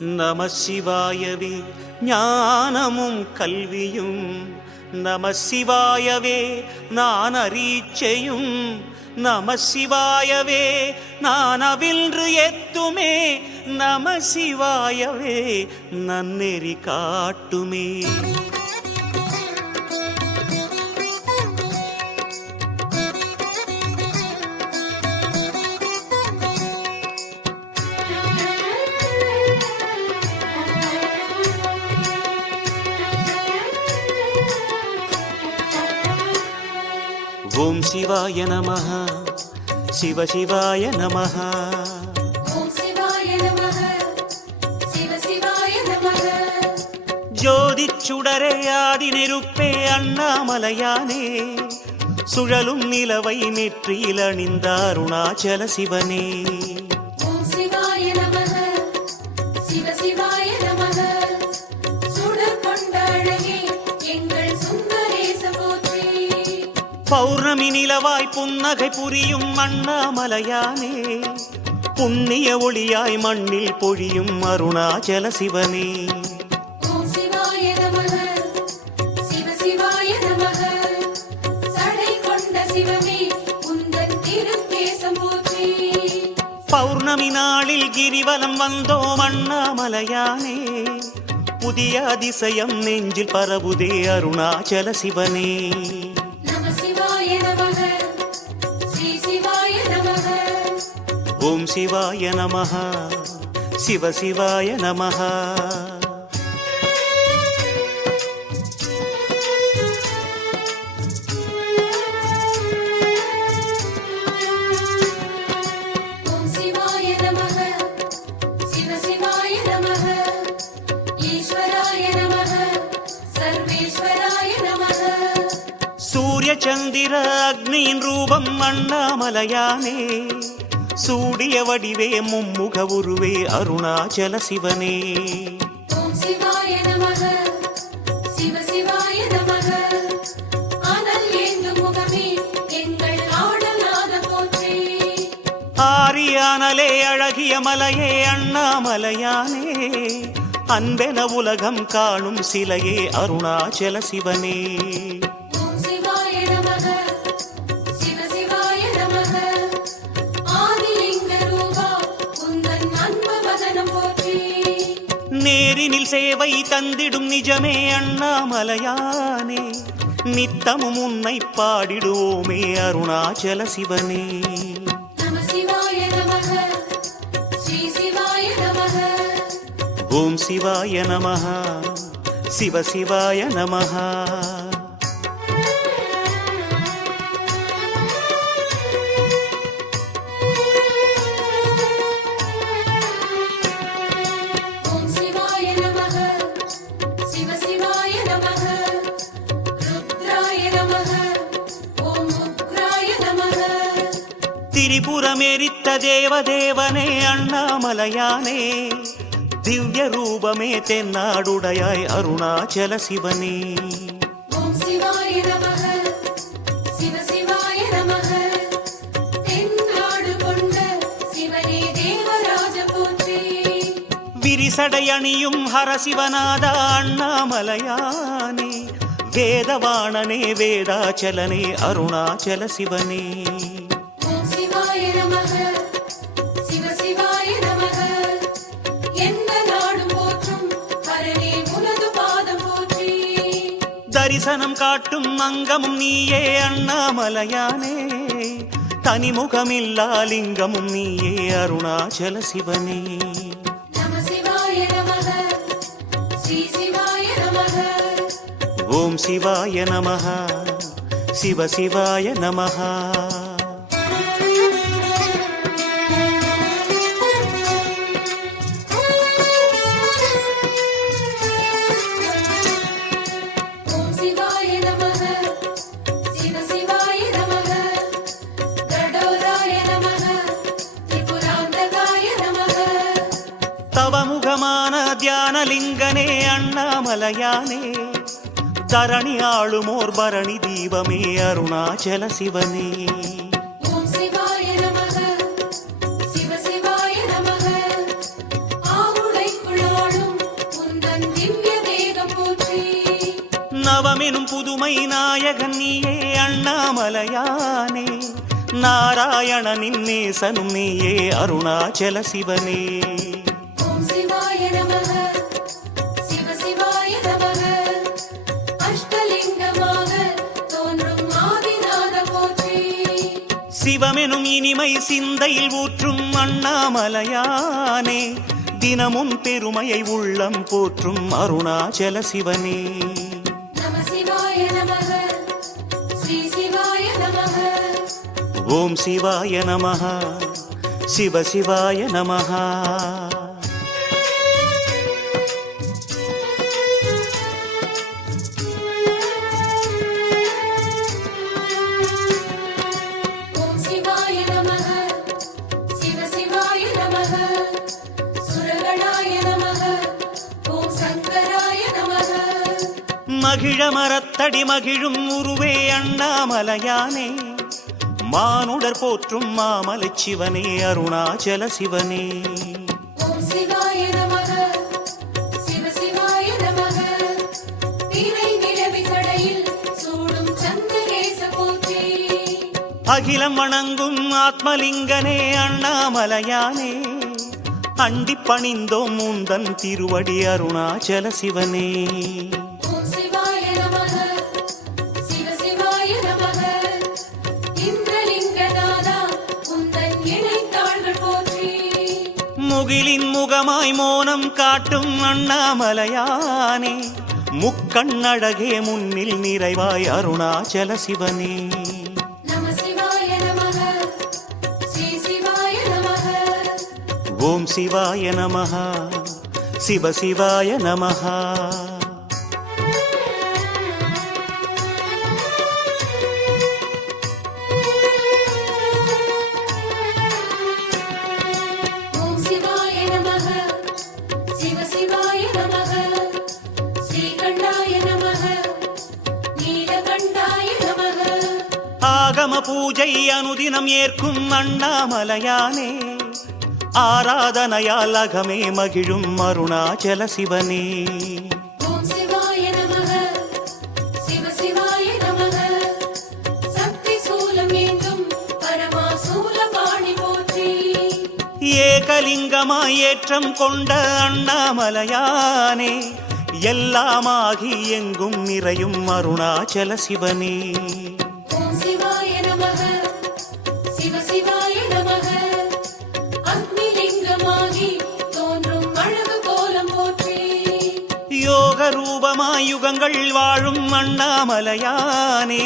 நம சிவாயவே ஞானமும் கல்வியும், நம சிவாயவே நான் அரீச்சையும், நம சிவாயவே நான் அவின்று எத்துமே, நம சிவாயவே நன்னெறி காட்டுமே. ஓம் சிவாய நமஹ, சிவ சிவாய நமஹ. ஓம் சிவாய நமஹ, சிவ சிவாய நமஹ. ஜோதி சுடரே ஆதி நெருப்பே அண்ணாமலையானே, சுழலும் நிலவை நெற்றியில் அணிந்த அருணாச்சல சிவனே. ஓம் சிவாய நமஹ, சிவ சிவாய நமஹ. சுடர் கொண்ட அழகே எங்கள் சுந்தரேச போற்றி. பௌர்ணமி நிலவாய் புன்னகை புரியும் அண்ணாமலையானே, புண்ணிய ஒளியாய் மண்ணில் பொழியும் அருணாச்சல சிவனே. ஓம் சிவாய நமஹ, சிவ சிவாய நமஹ. சடை கொண்ட சிவமே உந்தன் திருக்கேசம் போற்றி. பௌர்ணமி நாளில் கிரிவலம் வந்தோம் அண்ணாமலையானே, புதிய அதிசயம் நெஞ்சில் பரவுதே அருணாச்சல சிவனே. ஓம் சிவாய நமஹ, சிவ சிவாய நமஹ. ஓம் சிவாய நமஹ, சிவ சிவாய நமஹ. ஈஸ்வராய நமஹ, சர்வேஸ்வராய நமஹ. சூரிய சந்திர அக்னியின் ரூபம் அண்ணாமலையானே, சூடிய வடிவே மும்முக உருவே அருணாச்சல சிவனே. ஓம் சிவாய நமஹ, சிவ சிவாய நமஹ. அனல் ஏந்தும் முகமே எங்கள் ஆடலாத போற்றி. ஆரியானலே அழகிய மலையே அண்ணாமலையானே, அன்பென உலகம் காணும் சிலையே அருணாச்சல சிவனே. ஓம் சிவாய நமஹ, சிவ சிவாய நமஹ. ஆதிலிங்க ரூபா உந்தன் அன்பு வதனம் போற்றி. நேரினில் சேவை தந்திடும் நிஜமே அண்ணாமலையானே, நித்தமும் உன்னை பாடிடுவோமே அருணாச்சல சிவனே. நம சிவாய நமஹ, ஸ்ரீ சிவாய நமஹ. ஓம் சிவாய நமஹ, சிவ சிவாய நமஹ. ஓம் சிவாய நமஹ, சிவ சிவாய நமஹ. ருத்ராய நமஹ, ஓம் உக்ராய நமஹ. திரிபுரமெரித்த தேவதேவனே அண்ணாமலையானே, திவ்ய ரூபமே தென்னாடுடையாய் அருணாச்சல சிவனே. ஓம் சிவாய நமஹ, சிவ சிவாய நமஹ. தென்னாடு கொண்ட சிவனே தேவராஜ போற்றி. விரிசடை அணியும் ஹரசிவநாதா அண்ணாமலையானே, வேதவாணனே வேதாச்சலனே அருணாச்சல சிவனே. ஓம் சிவாய நமஹ, சிவ சிவாய நமஹ. எந்த நாடும் போற்றும் ஹரனே உனது பாதம் போற்றி. தரிசனம் காட்டும் அங்கமும் நீயே அண்ணாமலையானே, தனிமுகமில்லா லிங்கமும் நீயே அருணாச்சல சிவனே. நம சிவாய நமஹ, ஸ்ரீ சிவாய நமஹ. ஓம் சிவாய நமஹ, சிவ சிவாய நமஹ. ஓம் சிவாய நமஹ, சிவ சிவாய நமஹ. கடோராய நமஹ, திரிபுராந்தகாய நமஹ. தவமுகமான தியானலிங்கனே அண்ணாமலையானே, தரணி ஆளுமோர் பரணி தீபமே அருணாச்சல சிவனே. ஓம் சிவாய நமஹ, சிவ சிவாய நமஹ. ஆவுடைக்குள் பெருமை நாயகன் நீயே அண்ணாமலையானே நாராயணனின் நேசனும் நீயே அருணாச்சல சிவனே ஓம் சிவாய நமः சிவ சிவாய நமः அஷ்டலிங்கமாக தோன்றும் ஆதிநாத போற்றி சிவமெனும் இனிமை சிந்தையில் ஊற்றும் அண்ணாமலையானே தினமும் பெருமையை உள்ளம் போற்றும் அருணாச்சல சிவனே நம சிவாய நமः ஸ்ரீ சிவாய நமः ஓம் சிவாய நமः சிவ சிவாய நமः ஓம் சிவாய நமः சிவ சிவாய நமः சுரகணாய நமः ஓம் சங்கராய நமः மகிழ மரத்தடி மகிழும் உருவே அண்ணாமலையானே மானுடர் போற்றும் மாமலை சிவனே அருணாச்சல சிவனே ஓம் சிவாய நமः சிவ சிவாய நமः திரை நிலவி சடையில் சூடும் சந்திரேச போற்றி அகிலம் வணங்கும் ஆத்மலிங்கனே அண்ணாமலையானே அண்டிப் பணிந்தோம் முந்தன் திருவடி அருணாச்சல சிவனே ஓம் சிவாய நமः சிவ சிவாய நமः இந்திரலிங்கநாதா உந்தன் இணைத்தாள்கள் போற்றி முகிலின் முகமாய் மோனம் காட்டும் அண்ணாமலையானே முக்கண்ணழகே முன்னில் நிறைவாய் அருணாச்சல சிவனே நம சிவாய நமः ஸ்ரீ சிவாய நமः ஓம் சிவாய நமः சிவ சிவாய நமः ஓம் சிவாய நமः சிவ சிவாய நமः ஸ்ரீகண்டாய நமः நீலகண்டாய நமः ஆகம பூஜை அனுதினம் ஏற்கும் அண்ணாமலையானே ஆராதனையால் அகமே மகிழும் அருணாச்சல சிவனே ஓம் சிவாய நமः சிவ சிவாய நமः சக்தி சூலம் ஏந்தும் பரமா சூலபாணி போற்றி ஏகலிங்கமாய் ஏற்றம் கொண்ட அண்ணாமலையானே எல்லாமாகி எங்கும் நிறையும் அருணாச்சல சிவனே ஓம் சிவாய நமः சிவ சிவாய நமः அக்னிலிங்கமாகி தோன்றும் அழகு கோலம் போற்றி யோக ரூபமாய் யுகங்கள் வாழும் அண்ணாமலையானே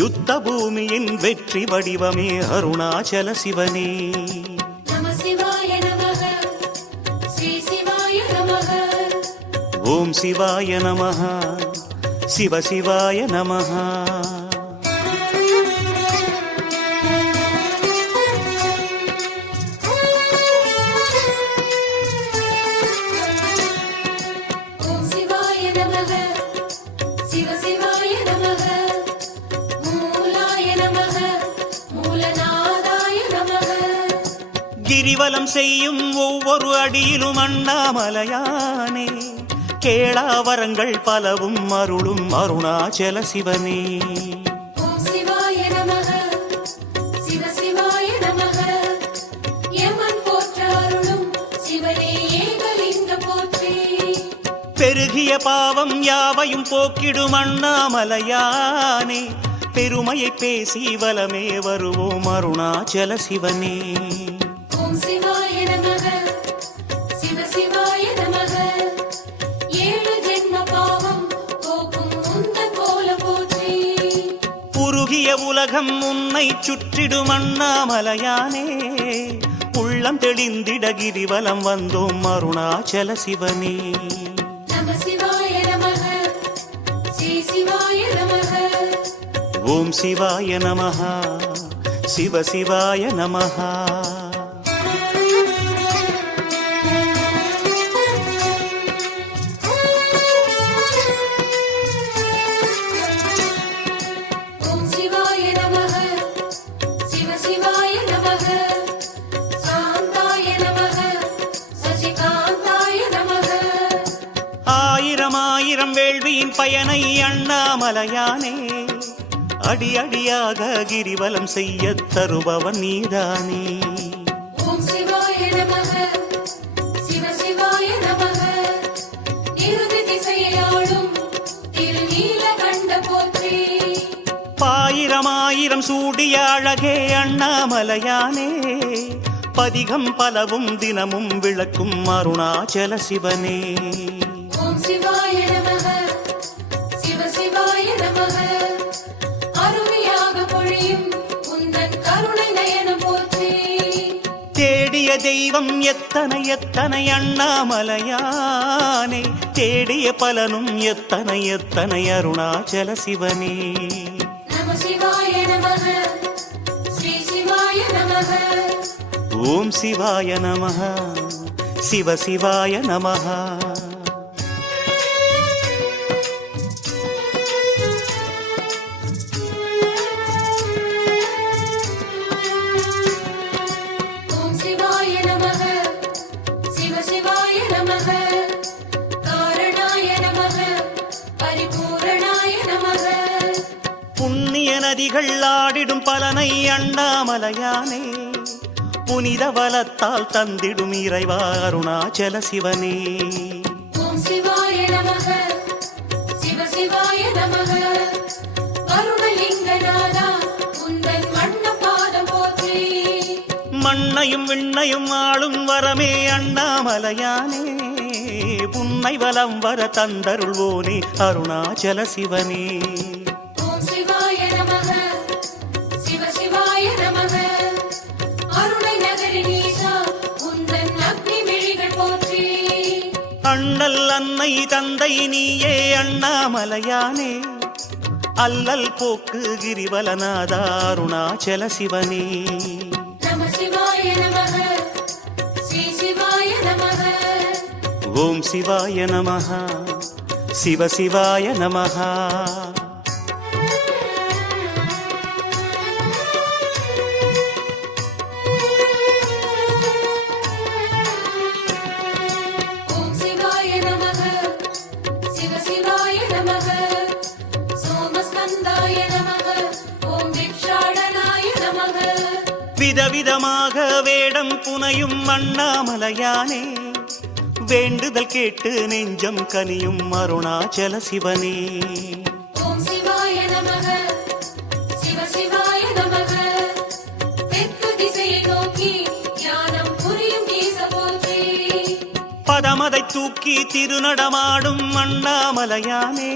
யுத்த பூமியின் வெற்றி வடிவமே அருணாச்சல சிவனே நம சிவாய நமः ஸ்ரீ சிவாய நமः ஓம் சிவாய நமः சிவ சிவாய நமः ஓம் சிவாய நமः சிவ சிவாய நமः மூலாய நமः மூலநாதாய நமः கிரிவலம் செய்யும் ஒவ்வொரு அடியிலும் அண்ணாமலையானே கேளாவரங்கள் பலவும் அருளும் அருணாச்சல சிவனே ஓம் சிவாய நமः சிவ சிவாய நமः யமன் போற்ற அருளும் சிவனே ஏகலிங்க போற்றி பெருகிய பாவம் யாவையும் போக்கிடும் அண்ணாமலையானே பெருமையை பேசி வலமே வருவோம் அருணாச்சல சிவனே ஓம் சிவாய நமः சிவ சிவாய நமः ஏழு ஜென்ம பாவம் போக்கும் உந்தன் கோலம் போற்றி உருகிய உலகம் உன்னை சுற்றிடும் அண்ணாமலையானே உள்ளம் தெளிந்திட கிரிவலம் வந்தோம் அருணாச்சல சிவனே நம சிவாய நமः ஸ்ரீ சிவாய நமः ஓம் சிவாய நமः சிவ சிவாய நமः ஓம் சிவாய நமः சிவ சிவாய நமः சாந்தாய நமः சசிகாந்தாய நமः ஆயிரம் வேள்வியின் பயனை அண்ணாமலையானே அடி அடியாக கிரிவலம் செய்ய தருபவன் நீதானே. ஓம் சிவாய நமக சிவ சிவாய நமக நிருதி திசையாளும் திருநீலகண்ட போற்றி. ஆயிரம் சூடிய அழகே அண்ணாமலையானே பதிகம் பலவும் தினமும் விளக்கும் அருணாச்சல சிவனே. ஓம் சிவாய நமக சிவ சிவாய நமக அருமையாக பொழியும் உந்தன் கருணை நயனம் போற்றி. தேடிய தெய்வம் எத்தனை எத்தனை அண்ணாமலையானே தேடிய பலனும் எத்தனை எத்தனை அருணாச்சல சிவனே. நம சிவாய நமக ஸ்ரீ சிவாய நமக. ஓம் சிவாய நமः சிவ சிவாய நமः. ஓம் சிவாய நமக சிவ சிவாய நமக காரணாய நமக பரிபூரணாய நமக. புண்ணிய நதிகள் ஆடிடும் பலனை அண்ணாமலையானே புனித வலத்தால் தந்திடும் இறைவா அருணாச்சல சிவனே. ஓம் சிவாய நமக சிவ சிவாய நமக வருணலிங்கநாதா உந்தன் வண்ண பாதம் போற்றி. மண்ணையும் விண்ணையும் ஆளும் வரமே அண்ணாமலையானே புன்னை வலம் வர தந்தருள்வோனே அருணாச்சல சிவனே. ஓம் சிவாய நமக சிவ சிவாய நமக அருணை நகரி நீசா உந்தன் அக்னி விழிகள் போற்றி. அண்ணல் அன்னை தந்தை நீயே அண்ணாமலையானே அல்லல் போக்கு கிரிவலநாதா அருணாச்சல சிவனே. நம சிவாய நமக ஸ்ரீ சிவாய நமக. ஓம் சிவாய நமः சிவ சிவாய நமः. ஓம் சிவாய நமக சிவ சிவாய நமக சோமஸ்கந்தாய நமக ஓம் விக்ஷாடனாய நமக. விதவிதமாக வேடம் புனையும் அண்ணாமலையானே வேண்டுதல் கேட்டு நெஞ்சம் கனியும் அருணாச்சல சிவனே. ஓம் சிவாய நமக சிவ சிவாய நமக தெற்கு திசையை நோக்கி ஞானம் புரியும் ஈச போற்றி. பதமதை தூக்கி திருநடமாடும் அண்ணாமலையானே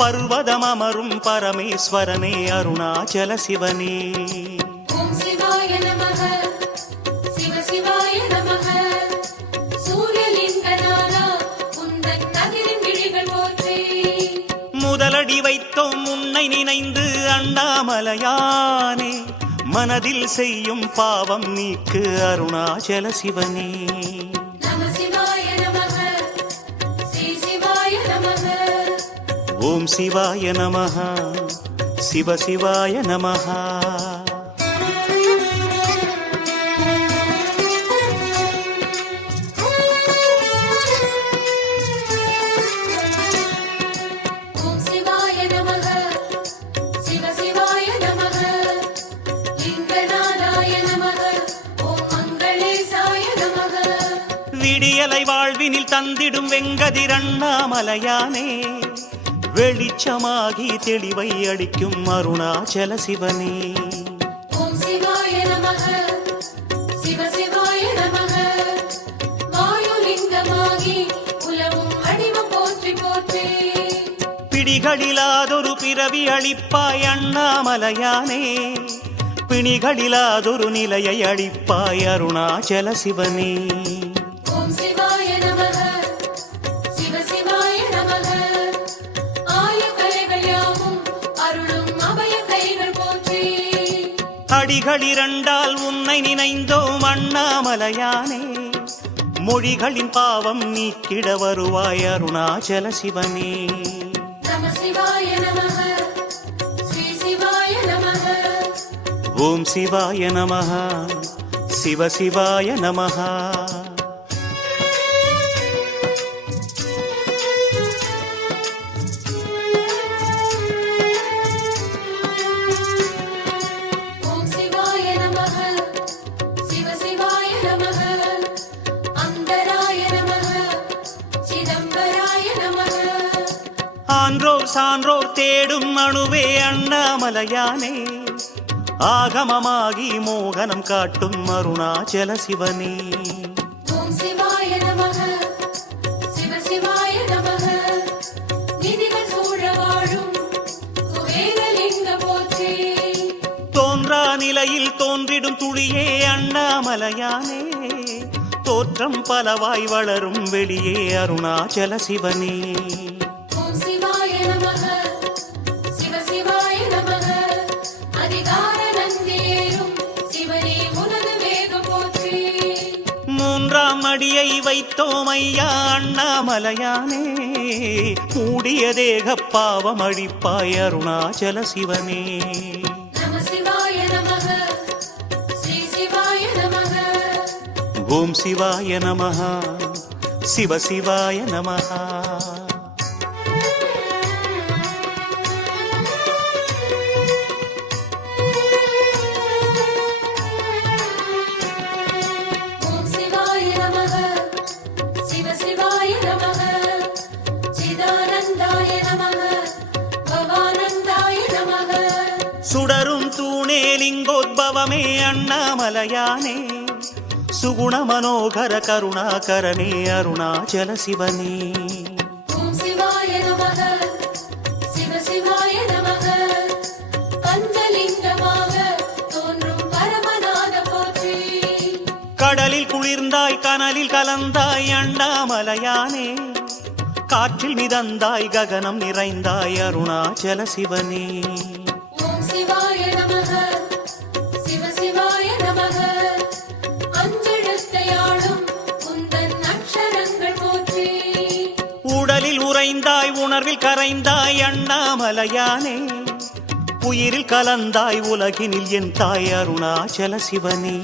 பர்வதம் அமரும் பரமேஸ்வரனே அருணாச்சல சிவனே. ஓம் சிவாய நமக சிவ சிவாய நமக சூரியலிங்கநாதா உந்தன் கதிரின் விழிகள் போற்றி. முதலடி வைத்தோம் உன்னை நினைந்து அண்ணாமலையானே மனதில் செய்யும் பாவம் நீக்கு அருணாச்சல சிவனே. நம சிவாய நமக ஸ்ரீ சிவாய நமக. ஓம் சிவாய நமः சிவ சிவாய நமः. ஓம் சிவாய நமக சிவ சிவாய நமக லிங்கநாதாய நமக ஓம் மங்களேசாய நமக. விடியலை வாழ்வினில் தந்திடும் வெங்கதிர் அண்ணாமலையானே வெளிச்சமாகி தெளிவை அளிக்கும் அருணாச்சல சிவனே. ஓம் சிவாய நமக சிவ சிவாய நமக வாயுலிங்கமாகி உலவும் அடிவம் போற்றி போற்றி. பிடிகளிலாதொரு பிறவி அளிப்பாய் அண்ணாமலையானே பிணிகளிலாதொரு நிலையை அளிப்பாய் அருணாச்சல சிவனே. ஓம் சிவாய நமக சிவ சிவாய நமக ஆயக்கலைகள் யாவும் அருளும் அபய கைகள் போற்றி. அடிகளிரண்டால் உன்னை நினைந்தோம் அண்ணாமலையானே மொழிகளின் பாவம் நீக்கிட வருவாய் அருணாச்சல சிவனே. நம சிவாய நமக ஸ்ரீ சிவாய நமக. ஓம் சிவாய நமः சிவ சிவாய நமः. மன்றோர் சான்றோர் தேடும் அணுவே அண்ணாமலையானே ஆகமமாகி மோகனம் காட்டும் அருணாச்சல சிவனே ஓம் சிவாய நமக சிவ சிவாய நமக நிதிகள் சூழ வாழும் குபேரலிங்க போற்றி தோன்றா நிலையில் தோன்றிடும் துளியே அண்ணாமலையானே தோற்றம் பலவாய் வளரும் வெளியே அருணாச்சல சிவனே ஓம் சிவாய நமக சிவ சிவாய நமக அதிகார நந்தியேறும் சிவனே உனது வேகம் போற்றி மூன்றாம் அடியை வைத்தோம் ஐயா அண்ணாமலையானே மூடிய தேக பாவம் அழிப்பாய் அருணாச்சல சிவனே நம சிவாய நமக ஸ்ரீ சிவாய நமக ஓம் சிவாய நமஹ சிவ சிவாய நமஹ ஓம் சிவாய நமக சிவ சிவாய நமக சிதானந்தாய நமக பவானந்தாய நமக சுடரும் தூணே லிங்கோத்பவமே அண்ணாமலையானே சுகுண மனோகர கருணாகரனே அருணாச்சல சிவனே ஓம் சிவாய நமக சிவ சிவாய நமக பஞ்சலிங்கமாக தோன்றும் பரமநாத போற்றி கடலில் குளிர்ந்தாய் கனலில் கலந்தாய் அண்ணாமலையானே காற்றில் மிதந்தாய் ககனம் நிறைந்தாய் அருணாச்சல சிவனே ஓம் சிவாய நமக சிவ சிவாய நமக அஞ்செழுத்தையாளும் உந்தன் அக்ஷரங்கள் போற்றி உடலில் உறைந்தாய் உணர்வில் கரைந்தாய் அண்ணாமலையானே உயிரில் கலந்தாய் உலகினில் என் தாய் அருணாச்சல சிவனே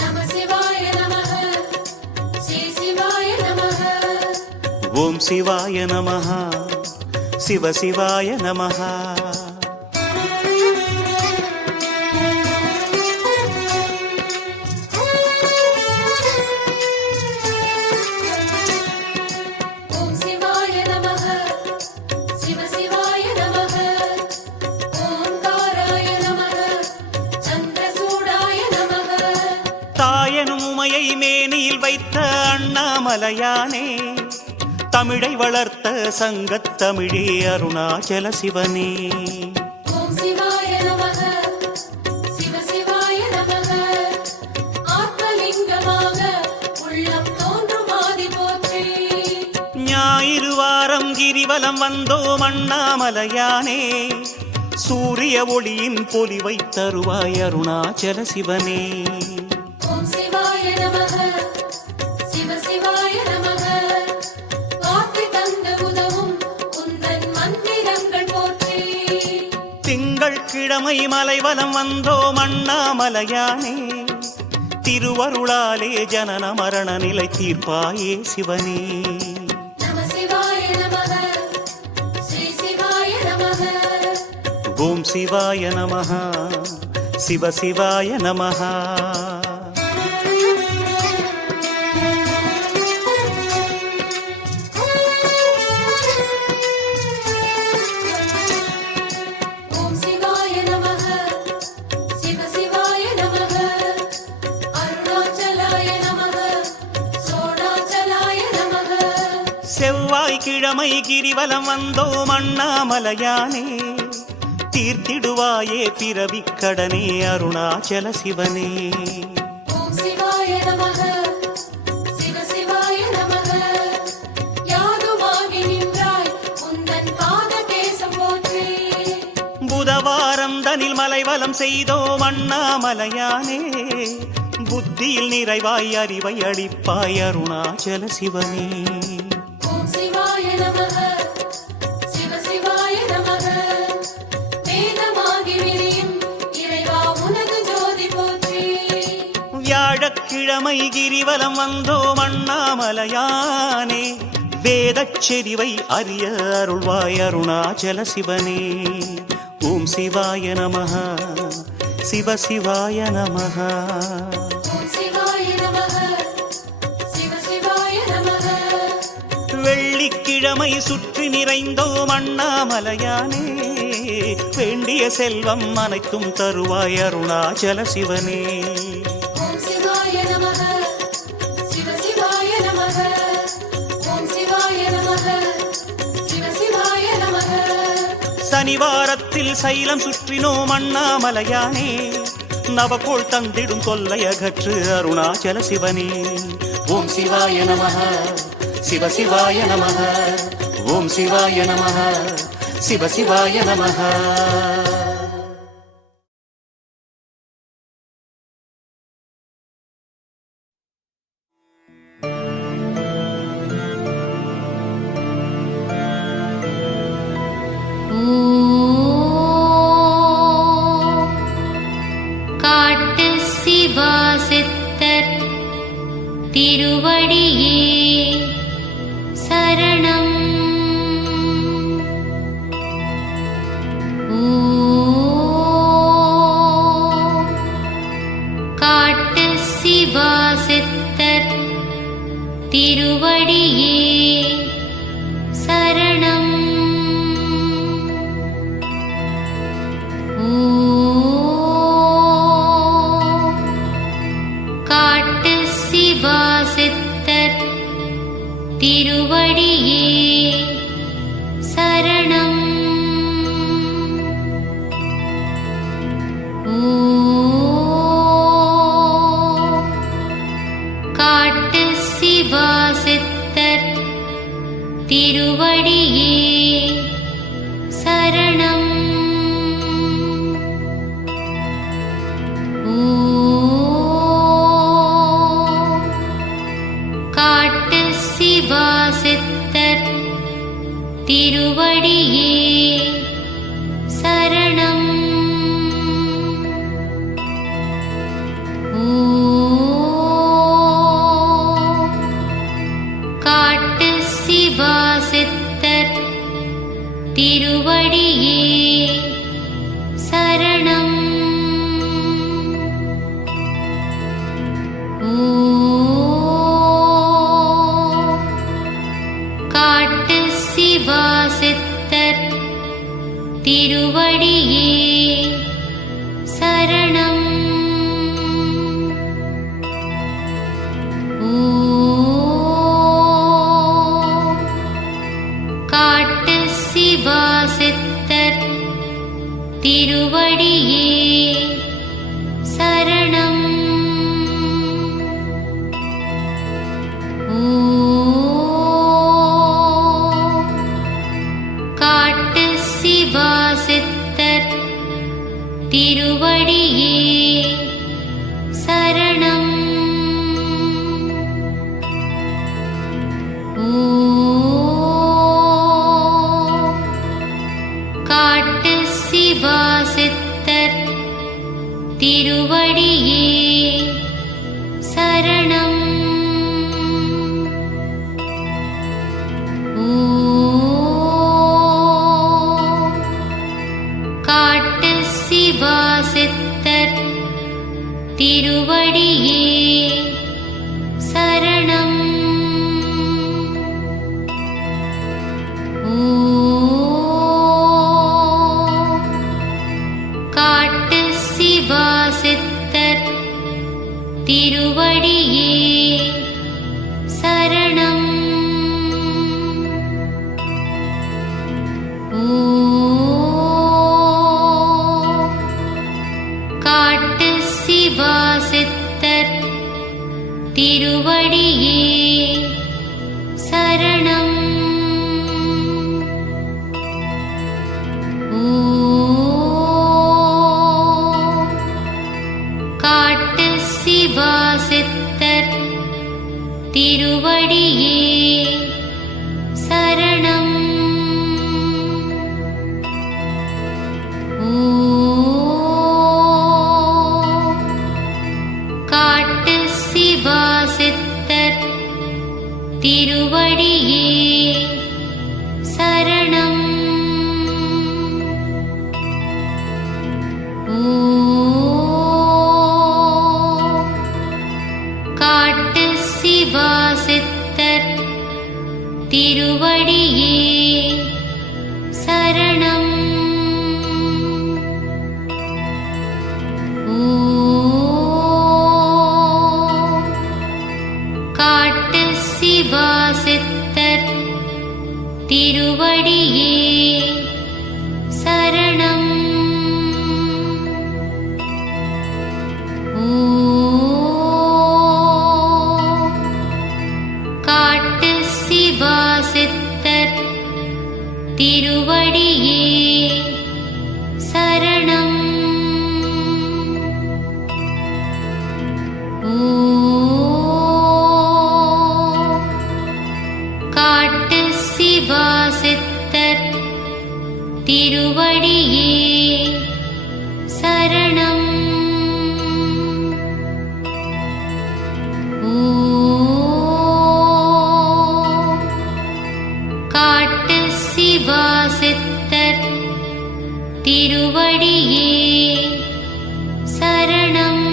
நம சிவாய நமக ஸ்ரீ சிவாய நமக ஓம் சிவாய நமஹ சிவ சிவாய நமஹ ஓம் சிவாய நமக சிவ சிவாய நமக ஓங்காராய நமக சந்திரசூடாய நமக தாயனும் உமையை மேனியில் வைத்த அண்ணாமலையானே தமிழை வளர்த்த சங்கத் தமிழே அருணாச்சல சிவனே ஓம் சிவாய நமக சிவ சிவாய நமக ஆத்மலிங்கமாக உள்ளம் தோன்றும் ஆதி போற்றி ஞாயிறு வாரம் கிரிவலம் வந்தோம் அண்ணாமலையானே சூரிய ஒளியின் பொலிவை தருவாய் அருணாச்சல சிவனே ஓம் சிவாய நமக சிவ சிவாய நமக வாக்கு தந்து உதவும் உந்தன் மந்திரங்கள் போற்றி திங்கள் கிழமை மலைவலம் வந்தோம் அண்ணாமலையானே திருவருளாலே ஜனன மரண நிலை தீர்ப்பாயே சிவனே நம சிவாய நமக ஸ்ரீ சிவாய நமக ஓம் சிவாய நமஹ சிவ சிவாய நமஹ ஓம் சிவாய நமக சிவ சிவாய நமக அருணாச்சலாய நமக சோணாச்சலாய நமக செவ்வாய்க்கிழமை கிரிவலம் வந்தோம் அண்ணாமலையானே தீர்த்திடுவாயே பிறவிக் கடனே அருணாச்சல சிவனே ஓம் சிவாய நமக சிவ சிவாய நமக யாதுமாகி நின்றாய் உந்தன் பாத தேசம் போற்றி புதவாரம் தனில் மலைவலம் செய்தோம் அண்ணாமலையானே புத்தியில் நிறைவாய் அறிவை அளிப்பாய் அருணாச்சல சிவனே ஓம் சிவாய நமக சிவ சிவாய நமக வேதமாகி விரியும் இறைவா உனது ஜோதி போற்றி வியாழக்கிழமை கிரிவலம் வந்தோம் அண்ணாமலையானே வேதச் செறிவை அறிய அருள்வாய் அருணாச்சல சிவனே ஓம் சிவாய நமஹ சிவ சிவாய நமஹ ஓம் சிவாய நமக சிவ சிவாய நமக வெள்ளிக்கிழமை இளமை சுற்றி நிறைந்தோம் அண்ணாமலையானே, வேண்டிய செல்வம் அனைத்தும் தருவாய் அருணாச்சல சிவனே. ஓம் சிவாய நமக சிவ சிவாய நமக ஓம் சிவாய நமக சிவ சிவாய நமக. சனிவாரத்தில் சைலம் சுற்றினோம் அண்ணாமலையானே, நவகோள் தந்திடும் தொல்லையகற்று அருணாச்சல சிவனே. ஓம் சிவாய நமக சிவ சிவாய நமக ஓம் சிவாய நமக சிவ சிவாய நமக. காட்டு சிவா சித்தர் திருவடியே சரணம். காட்டு சிவா சித்தர் திருவடியே சரணம். காட்டு சிவா சித்தர் திருவடியே சரணம். காட்டு சிவா சித்தர் திருவடியே சரணம். காட்டு சிவா சித்தர் திருவடியே சரணம். காட்டு சிவா சித்தர் திருவடியே சரணம். காட்டு சிவா சித்தர் திருவடியே சரணம். காட்டு சிவா சித்தர் திருவடியே சரணம். காட்டு சிவா சித்தர் திருவடியே சரணம். காட்டு சிவா சித்தர் திருவடியே சரணம். காட்டு சிவா சித்தர் திருவடியே சரணம். காட்டு சிவா சித்தர் திருவடியே சரணம். காட்டு சிவா சித்தர் திருவடியே சரணம். காட்டு சிவா சித்தர் திருவடியே சரணம். காட்டு சிவா சித்தர் திருவடியே சரணம். காட்டு சிவா சித்தர் திருவடியே சிவா சித்தர் திருவடியே சரணம். காட்டு சிவா சித்தர் திருவடியே சரணம். காட்டு சிவா சித்தர் திருவடியே சரணம். காட்டு சிவா சித்தர் திருவடியே சரணம்.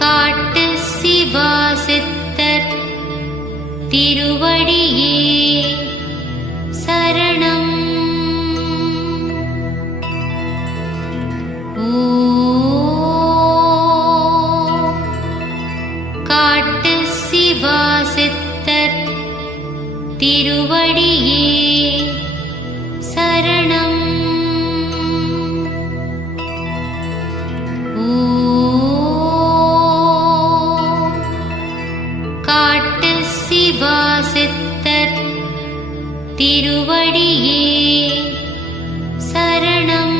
காட்டு சிவா சித்தர் திருவடியே சரணம். காட்டு சிவா சித்தர் திருவடியே சரணம். காட்டு சிவா சித்தர் திருவடியே சரணம்.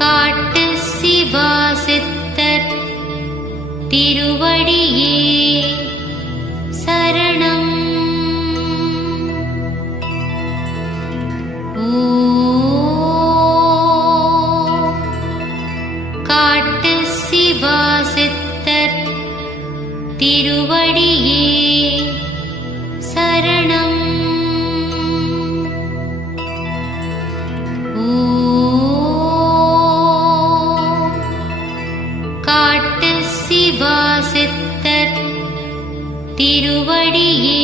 காட்டு சிவா சித்தர் திருவடியே சரணம். காட்டு சிவா சித்தர் திருவடியே சரணம். காட்டு சிவா சித்தர் திருவடியே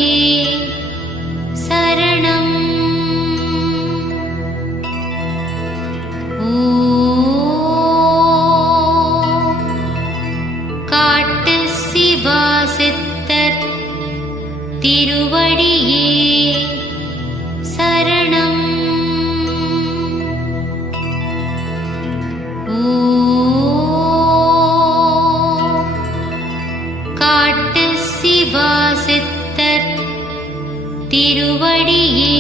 சரணம். காட்டு சிவா சித்தர் திருவடியே சரணம். காட்டு சிவா சித்தர் திருவடியே